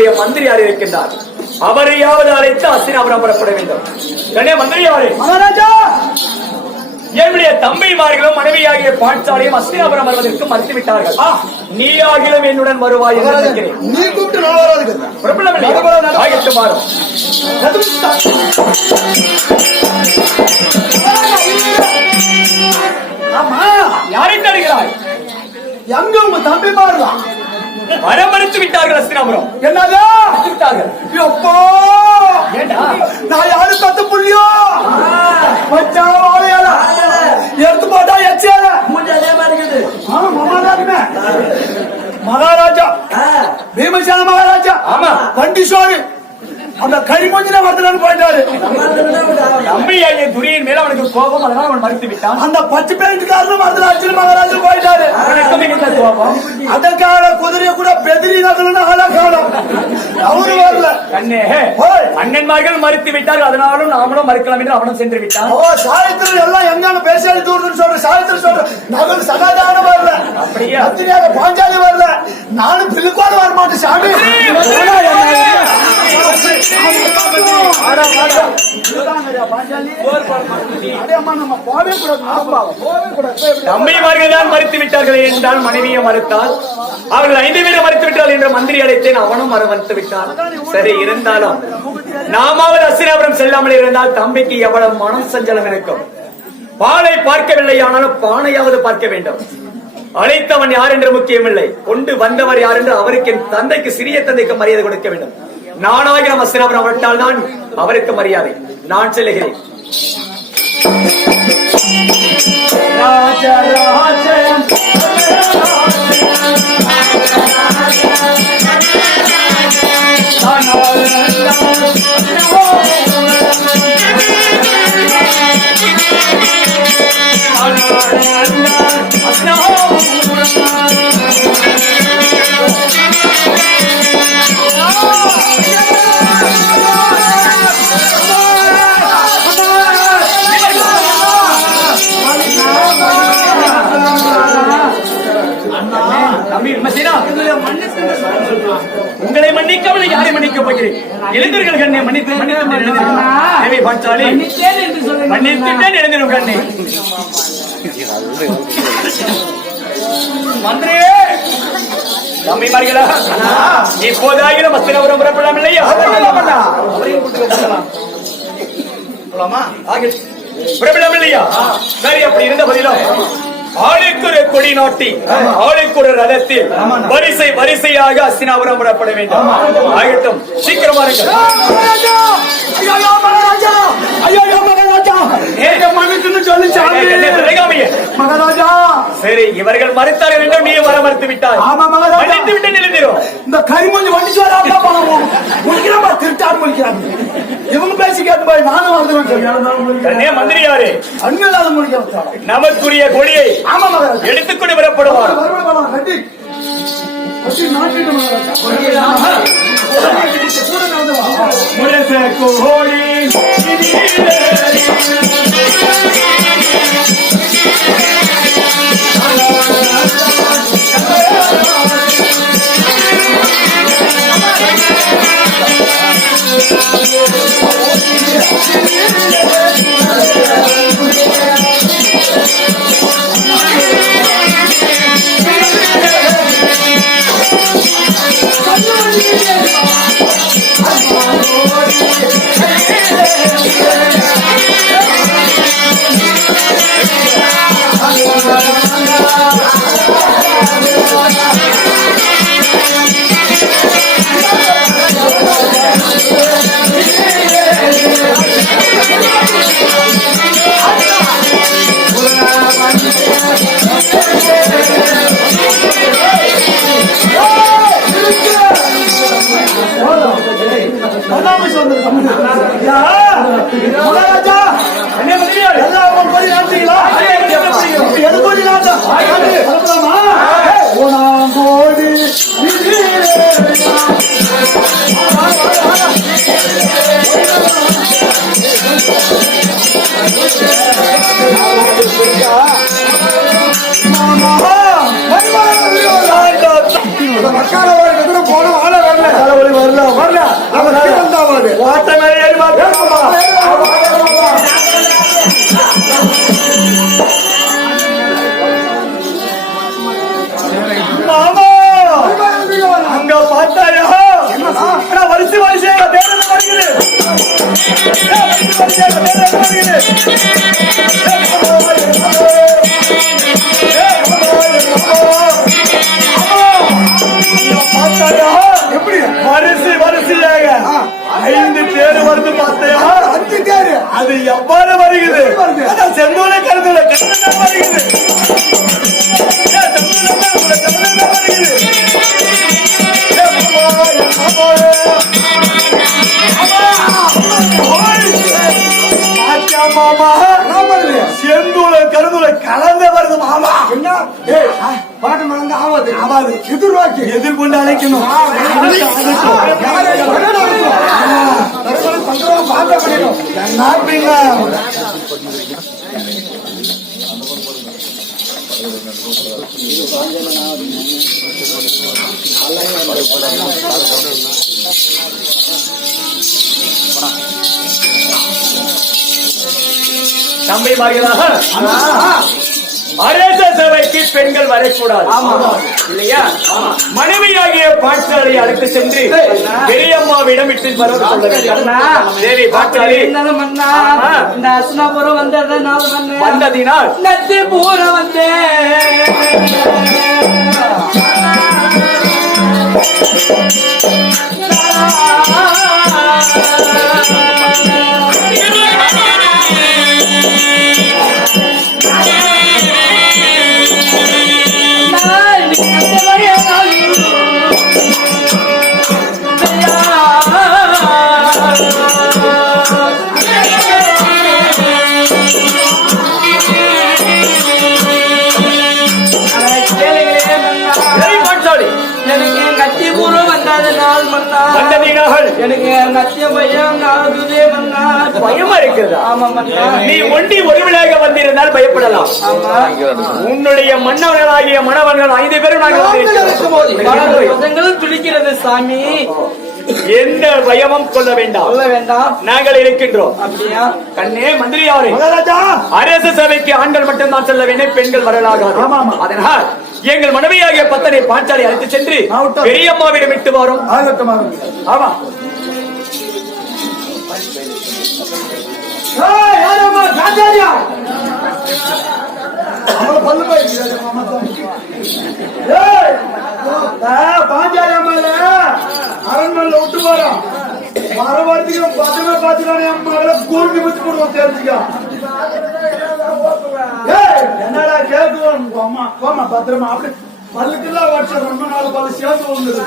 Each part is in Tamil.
என்னுடைய மந்திரியார் இருக்கின்றார். அவரையாவது அழைத்து அஸ்தினாபுரம் புறப்பட வேண்டும். கண்ணே மந்திரியாரே, மகாராஜா என்னுடைய தம்பிமார்களும் மனைவியாகிய பாஞ்சாலியும் அஸ்தினாபுரம் வருவதற்கு மறுத்துவிட்டார்கள். நீ ஆகிலும் என்னுடன் வருவாய் என்று நினைக்கிறேன். நீ கூப்பிட்டு நான் வராது ஆகிட்டு மாறும். ஆமா, யாரை தருகிறாய்? எங்க உங்க தம்பி மாறலாம் மறுத்து விட்டார்கள். அஸ்தினாபுரம் என்னதா விட்டார்கள். எப்போ ஏண்டா நான் யாரு கத்து புள்ளியோ எடுத்து போட்டா எச்சேல மகாராஜா பீமசேன மகாராஜா. ஆமா, கண்டிஷோரு அந்த கரிமொஞ்சின வர்த்தனான்னு போயிட்டாரு. தம்பியாகிய துரியின் மேல அவனுக்கு கோபம், அதனால அவன் மறுத்து விட்டான். அந்த பச்சை பேருக்காரனும் வர்த்தனாச்சு மகாராஜா போயிட்டாரு. கோபம் அதற்கான குதிரையை கூட பெதிரி நகலன்னு காலம் அவரு வரல. கண்ணே, அண்ணன்மார்கள் மறுத்து விட்டார்கள், அதனாலும் நாமளும் மறுக்கலாம் என்று அவனும் சென்று விட்டான். ஓ சாயத்திரம் எல்லாம் எங்கான பேசாடி தூர்னு சொல்ற சாயத்திரம் சொல்ற நகல் சகாதாரம் வரல. அப்படியே அத்திரியாக பாஞ்சாலி வரல. நானும் பிள்ளைக்கோட வரமாட்டேன் சாமி. தம்பிமார்கள் தான் மறுத்து விட்டார்கள் என்றால் மனைவியை மறுத்தால், அவர்கள் 5 பேரை மறுத்து விட்டார்கள் என்ற மந்திரி அழைத்தேன், அவனும் மறுத்து விட்டான். சரி, இருந்தாலும் நாமாவது அஸ்தினாபுரம் செல்லாமல் இருந்தால் தம்பிக்கு எவ்வளவு மனம் சஞ்சலம் இருக்கும். பாலை பார்க்கவில்லை, ஆனாலும் பானையாவது பார்க்க வேண்டும். அழைத்தவன் யார் என்று முக்கியமில்லை, கொண்டு வந்தவர் யார் என்று அவருக்கு என் தந்தைக்கு சிறிய தந்தைக்கு மரியாதை கொடுக்க வேண்டும். நானாகிற அஸ்தினாபுரம் விட்டால் தான் அவருக்கு மரியாதை. நான் செல்லுகிறேன். உங்களை மன்னிக்காமல் யாரை மன்னிக்க போகிறேன்? எழுந்தீர்கள் கண்ணே, மன்னித்து பாஞ்சாலி மன்னித்துட்டேன். எழுந்திரும் கண்ணே. மந்திரியே, தம்பிமார்களா, இப்போதாயிரம் அஸ்தினாபுரம் புறப்படலாம் இல்லையா? புறப்படலாம் இல்லையா? சரி, அப்படி இருந்த பதிலும் ஆளுக்கு ஒரு கொடி நாட்டி, ஆளுக்கு ஒரு ரதத்தில் வரிசை வரிசையாக அஸ்தினாபுரம் புறப்பட வேண்டும். ஆகட்டும், சீக்கிரமா மகாராஜா. சரி, இவர்கள் மறுத்தார்கள் என்றும் நீ வர மறுத்து விட்டாய். மன்னித்து விட்டு நிலைந்திரும். இந்த கரிமொழி வண்டிச்சு வராங்க முடிக்கிறா திருட்டாரு முடிக்கிறாங்க. இவங்க பேசி கேட்டு போய் நானும் வந்து மந்திரியாரே, அண்மையிலாத முடிக்க நமக்குரிய கொடியை எடுத்துக்கொண்டு வரப்படுவார். போன வரல தேர் வருது பார்த்தையா? 5 தேர். அது எவ்வாறு வருகிறது? அதான் செந்தூர கருதுல கருதுல வருகிறது. செந்தூர கருதுல கலந்த வருது மாமா. என்ன பாட்டு மறந்து ஆவாது ஆவாது எதிர்வாக்கி எதிர்கொண்டு அழைக்கணும். தம்பி மகளா அரச சபைக்கு பெண்கள் வரக்கூடாது இல்லையா? மனைவியாகிய பாட்டாளி அழைத்து சென்று பெரியம்மாவிடம் விட்டு வர சொல்ல வேண்டும். தேவி பாட்டாளி இந்த அஸ்னாபுரம் வந்ததினால் நத்தி பூரம் வந்தே எனக்கு நத்திய பயம் நாளுதே மன்னா பயமா இருக்கிறதா? ஆமா மன்னா. நீ ஒண்டி ஒருவிலாக வந்திருந்தால் பயப்படலாம். ஆமா. உன்னுடைய மன்னவர்களாகிய மணவர்கள் 5 பேரும் நாங்கள் பசங்களும் துடிக்கிறது சாமி. எந்த பயமும் கொள்ள வேண்டாம். சொல்ல வேண்டாம். நாங்கள் இருக்கின்றோம். அப்படியா? கண்ணே மந்திரியாரே, அரச சபைக்கு ஆண்கள் மட்டும்தான் செல்ல வேண்டும், பெண்கள் வரலாகாது. அதனால் எங்கள் மனைவியாகிய பத்தனை பாட்டாளி அழைத்து சென்று பெரியம்மாவிடம் விட்டு வரும். ஆமா அரண்மனையில விட்டு போறோம். மரவாரத்துக்கு பத்திரமா பாத்துக்கான என் மகளை கூட்டி வச்சு போடுவோம் தெரிஞ்சுக்கா. என்னடா கேட்குவோம் அம்மா போமா பத்திரமா அப்படி பல்லுக்குலாம் வாட்ஸ்அப் ரொம்ப நாள் பல்லு சேர்த்து வந்தது.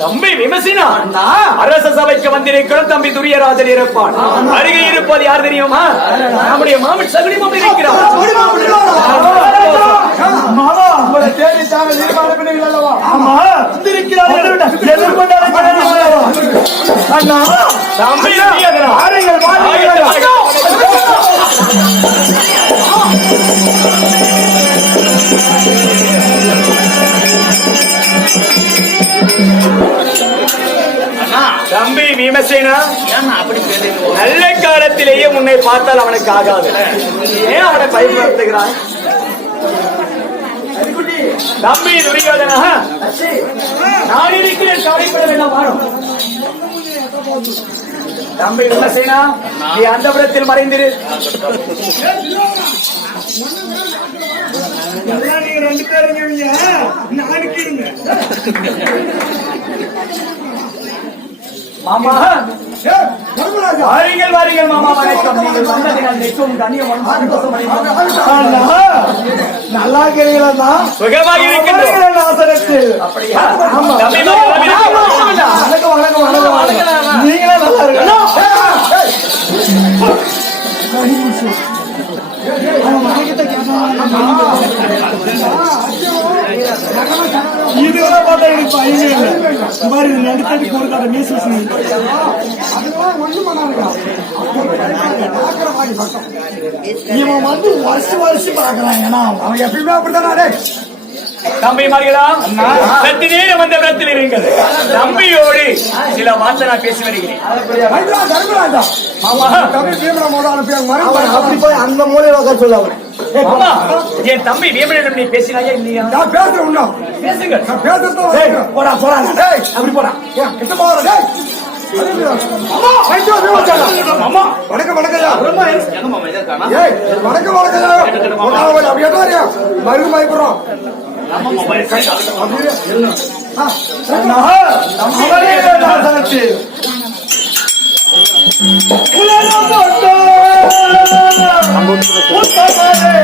தம்பி விமசினா அரச சபைக்கு வந்திருக்கிறோம். தம்பி துரியராஜன் இருப்பான். அருகே இருப்பது யார் தெரியுமா? நம்முடைய மாமன் சகுனி மாமன் இருக்கிறார். மாமா உங்களை தேடி தாங்க நிர்மாண பிள்ளைகள் அல்லவா? ஆமா வந்திருக்கிறார்கள். அண்ணா தம்பி துரியராஜன் ஆறுங்கள் தம்பி பீமசேனா, நல்ல காலத்திலேயே உன்னை பார்த்தால் அவனுக்கு ஆகாது. ஏன் அவனை பயன்படுத்துகிறான்? தம்பி துரியோதனா, நான் இருக்கிறேன், கவலைப்பட வேண்டாம், வாரும். தம்பி பீமசேனா, நீ அந்தபுரத்தில் மறைந்திரு. நீங்க 2 பேருங்க நானுக்கு மாமா வாருங்கள் வாருங்கள் மாமா, வணக்கம். நீங்கள் வந்ததினால் மிகவும் கண்ணியமான சந்தோஷம் அடைகிறோம். நல்லா இருக்கிறீங்களா? சுகமாக இருக்கின்றோம். அப்படியா? வணக்கம் வணக்கம் வணக்கம். நீங்களே நல்லா இருக்கணும். இதுவரை பார்த்தா எனக்கு பயமே இல்லை. மாதிரி 2 தட்டிக்கு ஒரு கடை மீசு இவன் வந்து வருஷம் பாக்குறான். ஏன்னா அவன் எப்பயுமே அப்படித்தானே. தம்பி மார்களா, சற்று நேரம் வந்த இடத்தில் இருங்கள். தம்பியோடு சில வார்த்தை நான் பேசி வருகிறேன். அப்படி போய் அந்த மூலையில சொல்ல என் தம்பி வீமனிடம் நீ பேசினாயா இல்லையா? நான் பேசுறேன். இன்னும் பேசுங்க. போடா போறாங்க. அப்படி போடா கிட்ட போற. அம்மா வணக்கம் வணக்கம்யா. வணக்கம் வணக்கம்யா. அப்படியே மருந்து பயப்படுறோம். அவனே நாசனத்து உலகம் போட்டோ உத்தமனே